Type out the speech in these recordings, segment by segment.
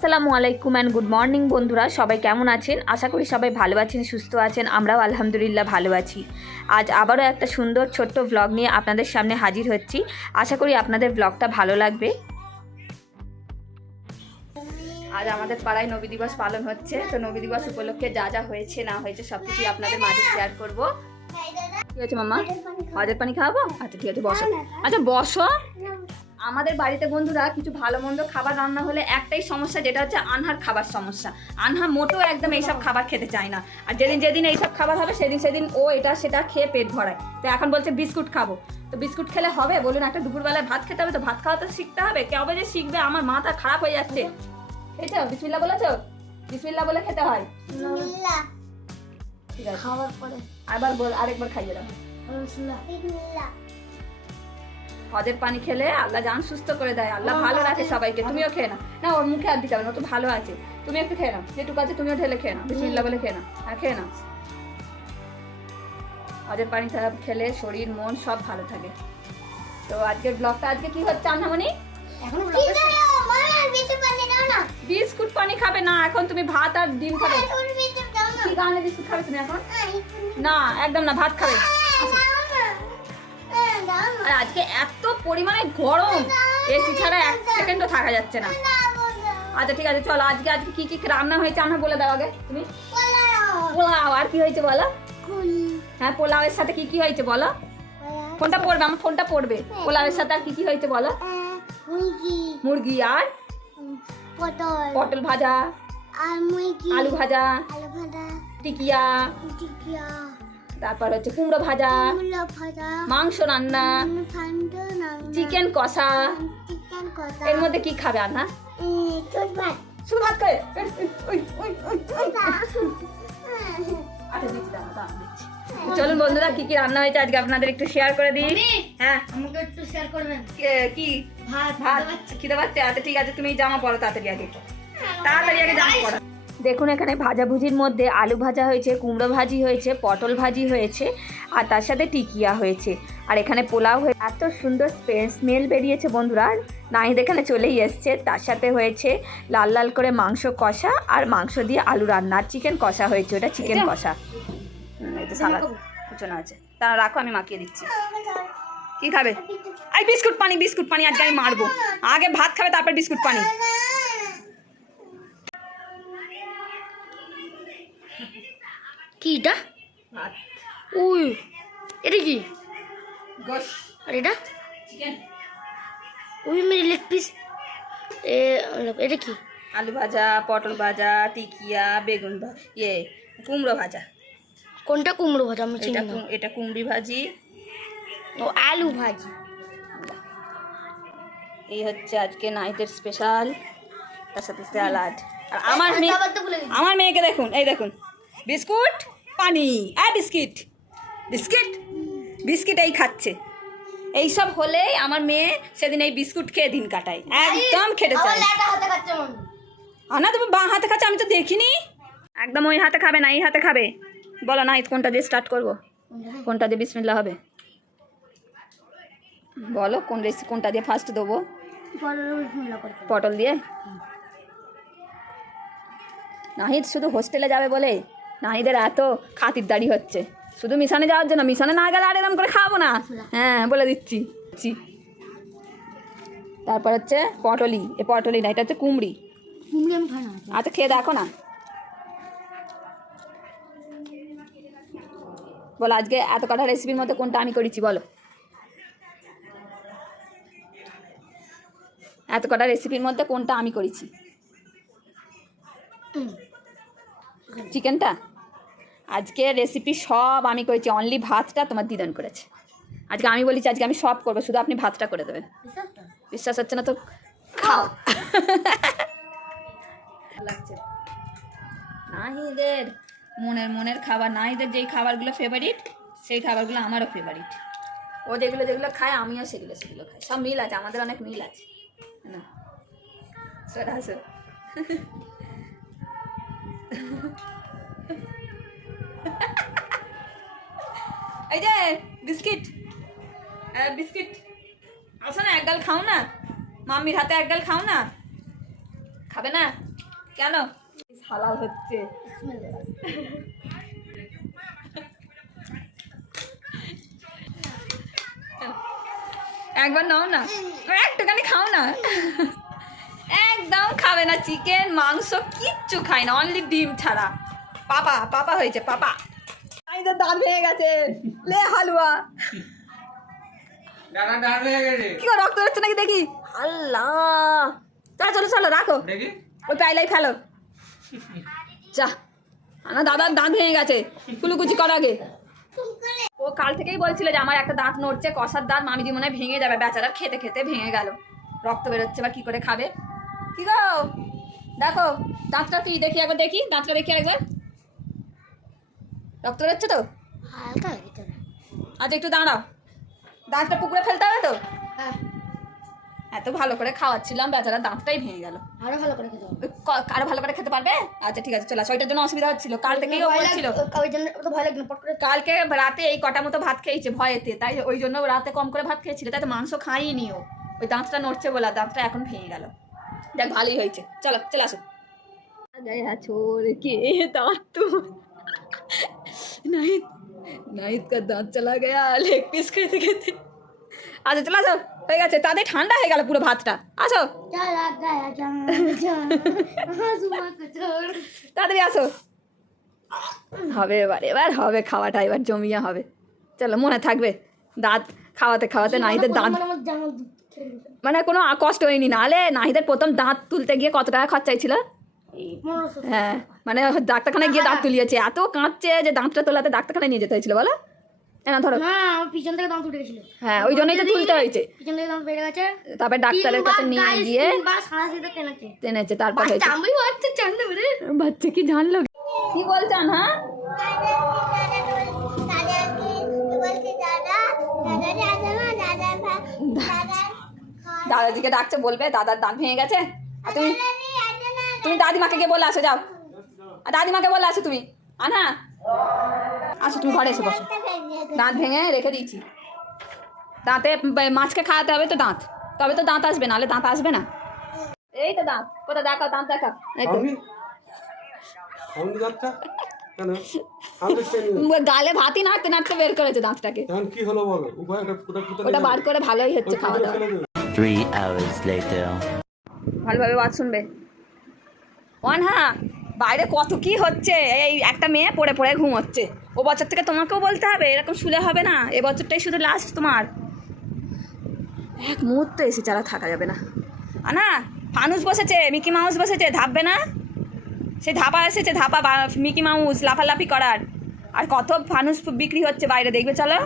আসসালামু আলাইকুম and good morning বন্ধুরা সবাই কেমন আছেন? আশা করি সবাই ভালো আছেন সুস্থ আছেন আমরাও আলহামদুলিল্লাহ ভালো আছি। আজ আবারও একটা সুন্দর ছোট্ট ব্লগ নিয়ে আপনাদের সামনে হাজির হচ্ছি। আশা করি আপনাদের ব্লগটা ভালো লাগবে। আজ আমাদের পাড়ায় নবী দিবস পালন হচ্ছে তো নবী দিবস উপলক্ষে যা যা হয়েছে না হয়েছে সব কিছুই আপনাদের মাঝে শেয়ার করব। ঠিক আছে মামা? হাজার পানি খাওয়াবো? আচ্ছা ঠিক আছে বসো। আচ্ছা বসো। আমাদের বাড়িতে বন্ধুরা কিছু ভালো মন্দ খাবার রান্না হলে একটাই সমস্যা যেটা হচ্ছে আনহার খাবার সমস্যা। আনহা মোটেও একদম এইসব খাবার খেতে চায় না। আর যেদিন যেদিন এইসব খাবার হবে সেদিন সেদিন ও এটা সেটা খেয়ে পেট ভরায়। তো এখন বলছে বিস্কুট খাব। তো বিস্কুট খেলে হবে? বলুন একটা দুপুরবেলায় ভাত খেতে হবে তো ভাত খাওয়া তো শিখতে হবে। কবে যে শিখবে? আমার মাথা খারাপ হয়ে যাচ্ছে। খেয়েছো? বিসমিল্লা বলেছ? বিসমিল্লা বলে খেতে হয়? বিসমিল্লাহ। ঠিক আছে। খাওয়ার পরে। আবার বল আরেকবার খাইয়ে দাও। বিসমিল্লাহ। বিসমিল্লাহ। হজের পানি খেলে আল্লাহ জান সুস্থ করে দেয় আল্লাহ ভালো রাখে সবাইকে। তুমিও খেয়ে নাও। না ওর মুখে আর দিতে হবে না তো ভালো আছে। তুমি একটু খেয়ে নাও। যেটুকু আছে তুমিও ঢেলে খেয়ে নাও। বিসমিল্লা বলে খেয়ে নাও। হ্যাঁ খেয়ে নাও। হজের পানি খারাপ খেলে শরীর মন সব ভালো থাকে। তো আজকের ব্লগটা আজকে কি হচ্ছে আন্নামণি এখন না। বিস্কুট পানি খাবে না এখন তুমি ভাত আর ডিম খাবে। না। কি কারণে বিস্কুট খাবে তুমি এখন? না একদম না ভাত খাবে। না। হ্যাঁ, না। আর আজকে এত পরিমাণে গরম। এসি ছাড়া এক সেকেন্ডও থাকা যাচ্ছে না। আচ্ছা ঠিক আছে চলো আজকে আজকে কি কি রান্না হয়েছে আমরা বলে দাও আগে তুমি। পোলাও আর কি হয়েছে বলো? হ্যাঁ পোলাওয়ের সাথে কি কি হয়েছে বলো? ফোনটা পড়বে আমার ফোনটা পড়বে। পোলাওয়ের সাথে আর কি কি হয়েছে বলো? মুরগি মুরগি আর? পটল পটল ভাজা। আর মুরগি। আলু ভাজা। আলু ভাজা। টিকিয়া। টিকিয়া। তারপর হচ্ছে কুমড়ো ভাজা মাংস রান্না চিকেন কষা। এর মধ্যে কি খাবে আন্না? শুধু ভাত। খাবে। চলুন বন্ধুরা কি কি রান্না হয়েছে আজকে আপনাদের একটু শেয়ার করে দিই। হ্যাঁ। আমাকে একটু শেয়ার করবেন? কি ভাত ভাত খিদে পাচ্ছে? আচ্ছা ঠিক আছে তুমি জামা পরো তাড়াতাড়ি আগে। তাড়াতাড়ি আগে জামা পরো। দেখুন এখানে ভাজাভুজির মধ্যে আলু ভাজা হয়েছে কুমড়ো ভাজি হয়েছে পটল ভাজি হয়েছে আর তার সাথে টিকিয়া হয়েছে। আর এখানে পোলাও হয়ে এত সুন্দর স্মেল বেরিয়েছে বন্ধুরা। নাহিদ এখানে চলেই এসছে। তার সাথে হয়েছে লাল লাল করে মাংস কষা আর মাংস দিয়ে আলু রান্না। আর চিকেন কষা হয়েছে ওটা চিকেন কষা। হুম, সালাদ কুচনো আছে। তারা রাখো আমি মাখিয়ে দিচ্ছি। কি খাবে? আই বিস্কুট পানি বিস্কুট পানি আজকে আমি মারবো। আগে ভাত খাবে তারপর বিস্কুট পানি। কি এটা? উই এটা কি? আর এটা? উই মেরি লেগ পিস। এ এটা কি? আলু ভাজা পটল ভাজা টিকিয়া বেগুন ইয়ে কুমড়ো ভাজা। কোনটা কুমড়ো ভাজা? আমি চিনি এটা না। এটা কুমড়ি ভাজি। ও আলু ভাজি। এই হচ্ছে আজকে নাইটের স্পেশাল। তার সাথে স্যালাড। আর আমার মেয়ে। আমার মেয়েকে দেখুন এই দেখুন। বিস্কুট পানি আর বিস্কিট। বিস্কিট? বিস্কিট এই খাচ্ছে। এইসব হলেই আমার মেয়ে সেদিন এই বিস্কুট খেয়ে দিন কাটায়। একদম হাতে খাচ্ছে আনা তুমি বাঁ হাতে খাচ্ছে আমি তো দেখিনি। একদম ওই হাতে খাবে না এই হাতে খাবে। বলো না কোনটা দিয়ে স্টার্ট করব? কোনটা দিয়ে বিসমিল্লা হবে? বলো কোন রেসি কোনটা দিয়ে ফার্স্ট দেবো? পটল দিয়ে? নাহিদ শুধু হোস্টেলে যাবে বলে নাহিদের এত খাতিরদারি হচ্ছে। শুধু মিশনে যাওয়ার জন্য মিশনে না গেলে আর এরম করে খাব না। হ্যাঁ বলে দিচ্ছি। তারপর হচ্ছে পটলি। এ পটলি না এটা হচ্ছে কুমড়ি। আচ্ছা খেয়ে দেখো না। বলো আজকে এত কটা রেসিপির মধ্যে কোনটা আমি করেছি বলো। এত কটা রেসিপির মধ্যে কোনটা আমি করেছি? হুম। চিকেনটা? আজকে রেসিপি সব আমি করেছি অনলি ভাতটা তোমার দিদান করেছে। আজকে আমি বলেছি আজকে আমি সব করব শুধু আপনি ভাতটা করে দেবেন। বিশ্বাস হচ্ছে না তো? খাও। লাগছে। নাহিদের মনের মনের খাবার। নাহিদের যেই খাবারগুলো ফেভারিট সেই খাবারগুলো আমারও ফেভারিট ও যেগুলো যেগুলো খায় আমিও সেগুলো সেগুলো খাই। সব মিল আছে আমাদের অনেক মিল আছে। না। সর হাসো এই যে, বিস্কিট। বিস্কিট। আসো না, একগাল খাও না। মাম্মির হাতে একগাল খাও না। খাবে না? কেন? হালাল হচ্ছে। একবার নাও না। একটুখানি খাও না। একদম খাবে না চিকেন মাংস কিচ্ছু খায় না অনলি ডিম ছাড়া। পাপা পাপা হয়েছে পাপা। দাঁত ভেঙে গেছে। লে হালুয়া। কি করে রক্ত হচ্ছে নাকি? দেখি। আল্লাহ। তা চলো চলো রাখো। দেখি। ওই পাইলাই ফেলো। যা। না দাদার দাঁত ভেঙে গেছে। কুলুকুচি কর আগে। ও কাল থেকেই বলছিল যে আমার একটা দাঁত নড়ছে কষার দাঁত মামিজি মনে হয় ভেঙে যাবে। বেচারা খেতে খেতে ভেঙে গেল। রক্ত বেরোচ্ছে বা কি করে খাবে? কি গো? দেখো দাঁতটা তুই দেখি একবার দেখি দাঁতটা দেখি একবার রক্ত বেরোচ্ছে তো? হালকা আচ্ছা একটু দাঁড়াও। দাঁতটা পুকুরে ফেলতে হবে তো? হ্যাঁ। এত ভালো করে খাওয়াচ্ছিলাম বেচারা দাঁতটাই ভেঙে গেল। আরও ভালো করে খেতে আরও ভালো করে খেতে পারবে? আচ্ছা ঠিক আছে চলে আসো ওইটার জন্য অসুবিধা হচ্ছিল। কাল থেকেই বলছিল ওই জন্য তো ভয় পট করে। কালকে রাতে এই কটা মতো ভাত খেয়েছে ভয়েতে। তাই ওই জন্য রাতে কম করে ভাত খেয়েছিল তাই তো মাংস খাইনি ও। ওই দাঁতটা নড়ছে বলে দাঁতটা এখন ভেঙে গেল। দেখ ভালোই হয়েছে চলো চলে আসো गया छोड़ के दांत तो नाहिद नाहिद का दांत चला गया लेग পিস খেতে খেতে আচ্ছা চলে আসো হয়ে গেছে তাদের ঠান্ডা হয়ে গেল পুরো ভাতটা আসো चला गया जान जान सुमा को छोड़ তাড়াতাড়ি আসো হবে এবার এবার হবে খাওয়াটা এবার জমিয়ে হবে চলো মনে থাকবে দাঁত খাওয়াতে খাওয়াতে নাহিদের দাঁত মানে কোনো কষ্ট হয়নি নাহলে নাহিদের প্রথম দাঁত তুলতে গিয়ে কত টাকা খরচা হয়েছিল? হ্যাঁ মানে ডাক্তারখানায় গিয়ে দাঁত তুলিয়েছে এত কাঁদছে যে দাঁতটা তোলাতে ডাক্তারখানায় নিয়ে যেতে হয়েছিল বলো? না ধরো। পিছন থেকে উঠে গেছিল। হ্যাঁ ওই জন্যই তো তুলতে হয়েছে। পিছন থেকে দাম বেড়ে গেছে। তারপরে ডাক্তারের কাছে নিয়ে গিয়ে টেনেছে। তারপর হয়েছে। বাচ্চা আমি বাচ্চা জানতে বাচ্চা কি জানলো? কি বলছেন হ্যাঁ? দাদাজিকে ডাকছে বলবে দাদার দাঁত ভেঙে গেছে? আর তুমি তুমি দাদিমাকে গিয়ে বলে আসো যাও। আর দাদিমাকে বলে আসো তুমি। আনা। আসো তুমি ঘরে এসে বসো। দাঁত ভেঙে রেখে দিয়েছি। দাঁতে মাছকে খাওয়াতে হবে তো দাঁত। তবে তো দাঁত আসবে নাহলে দাঁত আসবে না। এই তো দাঁত। কোথায় দেখাও দাঁত দেখাও। এই তো। গালে ভাতই নাড়তে নাড়তে বের করেছে দাঁতটাকে। কি হলো ওটা বার করে ভালোই হচ্ছে খাওয়া দাওয়া Three hours later. ভালোভাবে ওয়াজ শুনবে। ওয়ান হ্যাঁ বাইরে কত কি হচ্ছে? এই একটা মেয়ে পড়ে পড়ে ঘুমোচ্ছে। ও বছর থেকে তোমাকেও বলতে হবে, এরকম শুলে হবে না। এ বছরটাই শুধু লাস্ট তোমার। এক মুহূর্ত এসে ছাড়া থাকা যাবে না। আর না, ফানুস বসেছে, মিকি মাউস বসেছে, ধাপবে না? সে ধাপা এসেছে, ধাপা মিকি মাউস, লাফালাফি করার। আর কত ফানুস বিক্রি হচ্ছে বাইরে, দেখবে চলো?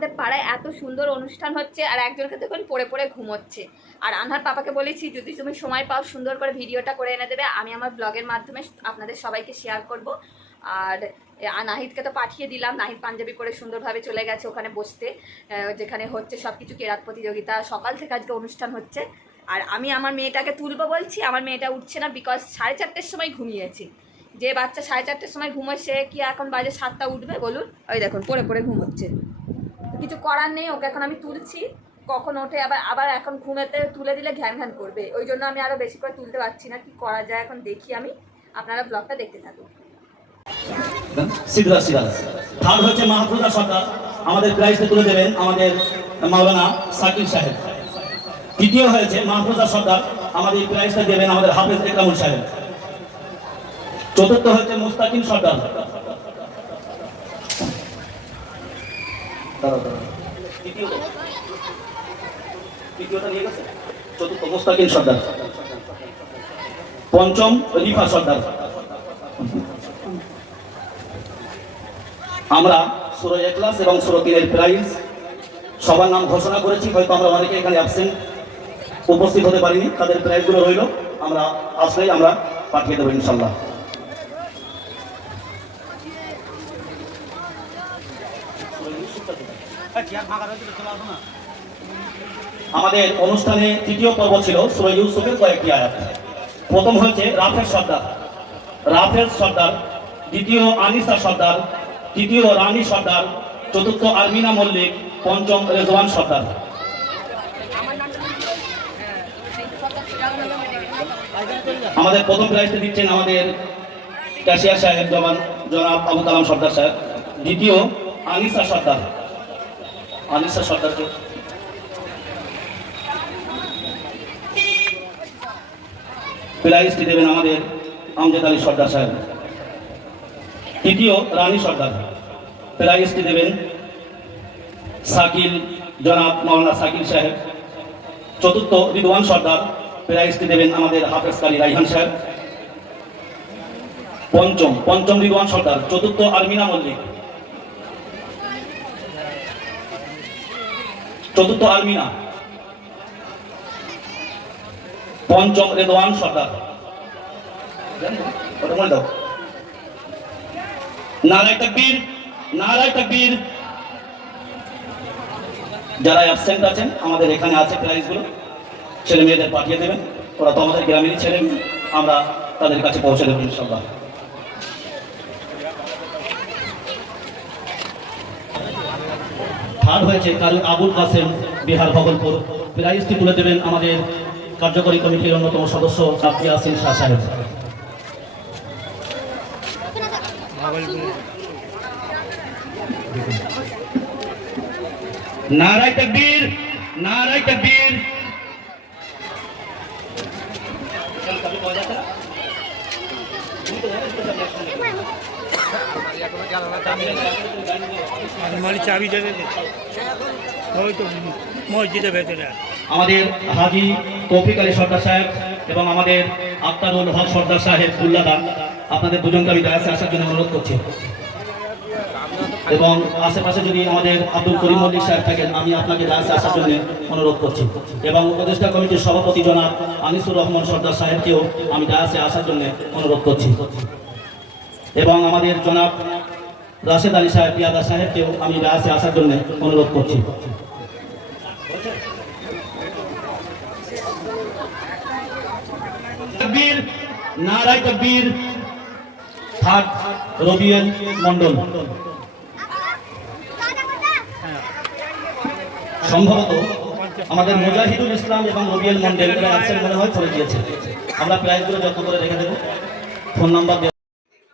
আমাদের পাড়ায় এত সুন্দর অনুষ্ঠান হচ্ছে আর একজনকে দেখুন পড়ে পড়ে ঘুমোচ্ছে। আর আনহার পাপাকে বলেছি, যদি তুমি সময় পাও, সুন্দর করে ভিডিওটা করে এনে দেবে। আমি আমার ব্লগের মাধ্যমে আপনাদের সবাইকে শেয়ার করব। আর নাহিদকে তো পাঠিয়ে দিলাম। নাহিদ পাঞ্জাবি করে সুন্দরভাবে চলে গেছে ওখানে বসতে যেখানে হচ্ছে সব কিছু কেরাত প্রতিযোগিতা। সকাল থেকে আজকে অনুষ্ঠান হচ্ছে। আর আমি আমার মেয়েটাকে তুলবো বলছি, আমার মেয়েটা উঠছে না বিকজ সাড়ে চারটের সময় ঘুমিয়েছি। যে বাচ্চা সাড়ে চারটের সময় ঘুমোয়, সে কি এখন বাজে সাতটা উঠবে বলুন? ওই দেখুন, পড়ে পড়ে ঘুমোচ্ছে। কিছু করার নেই, ওকে এখন আমি তুলছি। কখন ওঠে, আবার আবার এখন ঘুমেতে তুলে দিলে ঘ্যান ঘ্যান করবে। ওই জন্য আমি আরও বেশি করে তুলতে পারছি না, কি করা যায় এখন দেখি আমি। আপনারা ব্লগটা দেখতে থাকুন। সিদ্ধা সিরাজ থার্ড হচ্ছে মাহফুজা সরকার। আমাদের প্রাইজটা তুলে দেবেন আমাদের মাওলানা সাকির সাহেব। তৃতীয় হয়েছে মাহফুজা সরকার। আমাদের প্রাইজটা দেবেন আমাদের হাফেজ একরামুল সাহেব। চতুর্থ হচ্ছে মুস্তাকিম সরকার। পঞ্চম রিফা সর্দার। আমরা সুরো একলাস এবং সুরো তিনের প্রাইজ সবার নাম ঘোষণা করেছি, হয়তো আমরা অনেকে এখানে অ্যাবসেন্ট উপস্থিত হতে পারিনি, তাদের প্রাইজগুলো রইল। আমরা আসলেই আমরা পাঠিয়ে দেবো ইনশাল্লাহ। আমাদের অনুষ্ঠানে তৃতীয় পর্ব ছিল সুরো ইউসুফের কয়েকটি আয়াত। প্রথম হচ্ছে রাফেল সর্দার। রাফেল সর্দার, দ্বিতীয় আনিসা সর্দার, তৃতীয় রানী সর্দার, চতুর্থ আরমিনা মল্লিক, পঞ্চম রেজওয়ান সর্দার। আমাদের প্রথম প্রাইজটা দিচ্ছেন আমাদের ক্যাশিয়ার সাহেব, জবান জনাব আবু কালাম সর্দার সাহেব। দ্বিতীয় আনিসা সর্দার। আনিসা সর্দারকে প্রাইজটি দেবেন আমাদের আমজেদ আলী সর্দার সাহেব? তৃতীয় রানী সর্দার। প্রাইজটি দেবেন? সাকিল, জনাব মাওলানা সাকিল সাহেব। চতুর্থ রিদওয়ান সর্দার। প্রাইজটি দেবেন আমাদের হাফেজ কালী রাইহান সাহেব? পঞ্চম পঞ্চম রিদওয়ান সর্দার। চতুর্থ আরমিনা মল্লিক। চতুর্থ আরমিনা পঞ্চম রেদওয়ান সর্দার দাও। নারায় তকবীর নারায় তকবীর। যারা অ্যাবসেন্ট আছেন, আমাদের এখানে আছে প্রাইজগুলো ছেলে মেয়েদের পাঠিয়ে দেবেন। ওরা তো আমাদের গ্রামেরই ছেলে মেয়ে। আমরা তাদের কাছে পৌঁছে দেবো ইনশাল্লাহ। থার্ড হয়েছে কাল আবুল কাসেম বিহার ভগলপুর। প্রাইজটি তুলে দেবেন আমাদের কার্যকরী কমিটির অন্যতম সদস্য আফিয়া সিং শাহ সাহেব। নারায় তকবীর নারায় তকবীর। আলমারি চাবি দেবে ওই তো মসজিদের ভেতরে আমাদের হাজি তৌফিক আলী সর্দার সাহেব এবং আমাদের আক্তারুল হক সর্দার সাহেব উল্লাদা আপনাদের দুজনকে আমি ডায়াসে আসার জন্য অনুরোধ করছি। এবং আশেপাশে যদি আমাদের আব্দুল করিম মল্লিক সাহেব থাকেন, আমি আপনাকে ডায়াসে আসার জন্য অনুরোধ করছি। এবং উপদেষ্টা কমিটির সভাপতি জনাব আনিসুর রহমান সর্দার সাহেবকেও আমি ডায়াসে আসার জন্য অনুরোধ করছি। এবং আমাদের জনাব রাশেদ আলী সাহেব, পিয়াদা সাহেবকেও আমি ডায়াসে আসার জন্য অনুরোধ করছি। সম্ভবত আমাদের ইসলাম এবং রবিউল মন্ডল মনে হয় চলে গিয়েছে। আমরা প্রাইজগুলো যত্ন করে রেখে দেবো। ফোন নাম্বার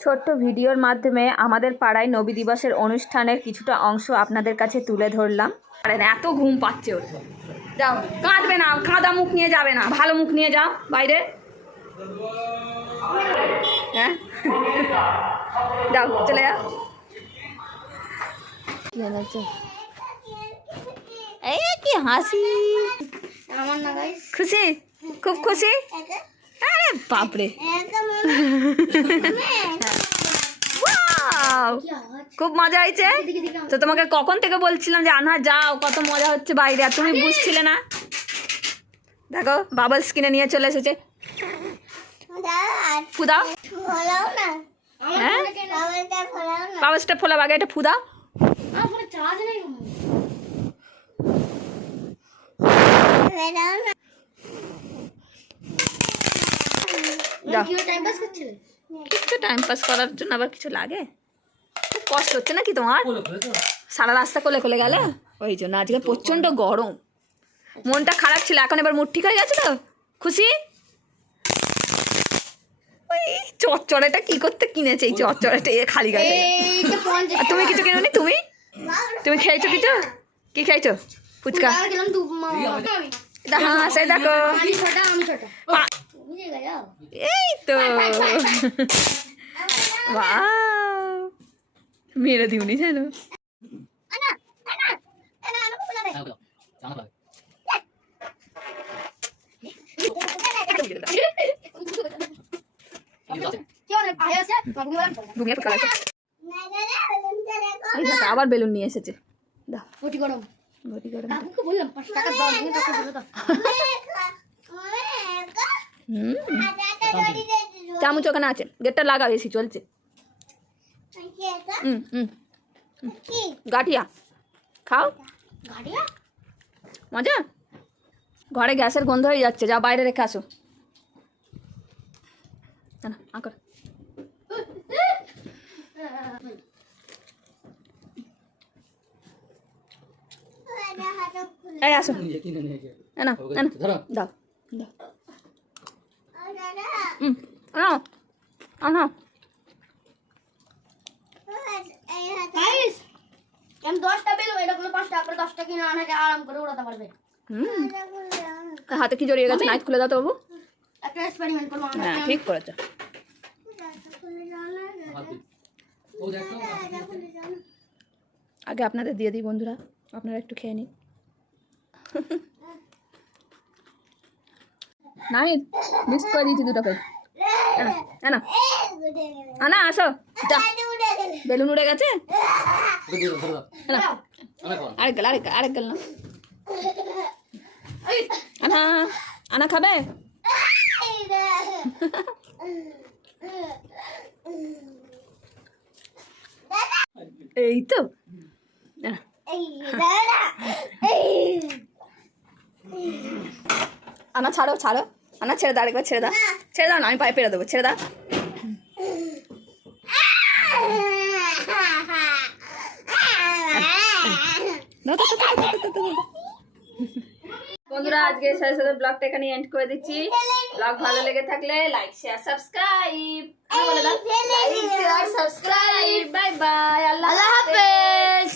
ছোট্ট ভিডিওর মাধ্যমে আমাদের পাড়ায় নবী দিবসের অনুষ্ঠানের কিছুটা অংশ আপনাদের কাছে তুলে ধরলাম। আরে এত ঘুম পাচ্ছে ওর। যাও কাঁদবে না কাঁদা মুখ নিয়ে যাবে না ভালো মুখ নিয়ে যাও বাইরে। হ্যাঁ? যাও চলে যাও। কি হচ্ছে এই কি হাসি? খুশি? খুব খুশি? বাপরে। খুব মজা হয়েছে। তো তোমাকে কখন থেকে বলছিলাম যে আনহা যাও, কত মজা হচ্ছে বাইরে, আর তুমি বুঝছিলে না। দেখো বাবলস কিনে নিয়ে চলে এসেছে। ফুদাও। হ্যাঁ? বাবলসটা ফোলা বাগে এটা ফুদাও। করছিলে কিছু টাইম পাস করার জন্য আবার কিছু লাগে? খুব কষ্ট হচ্ছে নাকি তোমার? সারা রাস্তা কোলে কোলে গেলে? ওই জন্য আজকে প্রচণ্ড গরম। মনটা খারাপ ছিল এখন এবার মুড ঠিক হয়ে গেছে তো? খুশি? ওই চচ্চড়াটা কি করতে কিনেছে? এই চচ্চড়াটা এ খালি গায়ে আর তুমি কিছু কিনোনি? তুমি? তুমি খেয়েছো কিছু? কি খেয়েছো? ফুচকা? হ্যাঁ সেই দেখো। এই তো মেরে দিউনি জানো আবার বেলুন নিয়ে এসেছে দাও গরম। কাকুকে বললাম টাকা দাও তুমি টাকা দিলো তো হুম চামচ ওখানে আছে? গেটটা লাগাও এসি চলছে। হুম হুম। গাঠিয়া খাও। মজা? ঘরে গ্যাসের গন্ধ হয়ে যাচ্ছে যা বাইরে রেখে আসো। না, এই আসো। না না না দাও। আনো আনো গাইস আমি দশটা বেলো এরকম পাঁচটা করে দশটা কিনে অনেকে আরাম করে উড়াতে পারবে। হুম। হাতে কি জড়িয়ে গেছে? নাইট খুলে দাও তো বাবু। একটা এক্সপেরিমেন্ট করব আমরা। হ্যাঁ ঠিক করেছ। আগে আপনাদের দিয়ে দিই বন্ধুরা আপনারা একটু খেয়ে নিন। নামিত মিক্স করে দিয়েছি দুটোকে। না। আনা আসো। যা। বেলুন উড়ে গেছে? আরেক গেল, আরেক আরেক গেল না। আনা আনা খাবে? এই তো। আনা, ছাড়ো ছাড়ো। আনা ছেড়ে দাও আরেকবার ছেড়ে দাও ছেড়ে দাও না আমি পায়ে পেরে দেবো ছেড়ে দাও। বন্ধুরা আজকে সাথে সাথে ব্লগটা এখানে এন্ড করে দিচ্ছি। ব্লগ ভালো লেগে থাকলে লাইক শেয়ার সাবস্ক্রাইব বলে দাও like share subscribe bye bye আল্লাহ হাফেজ।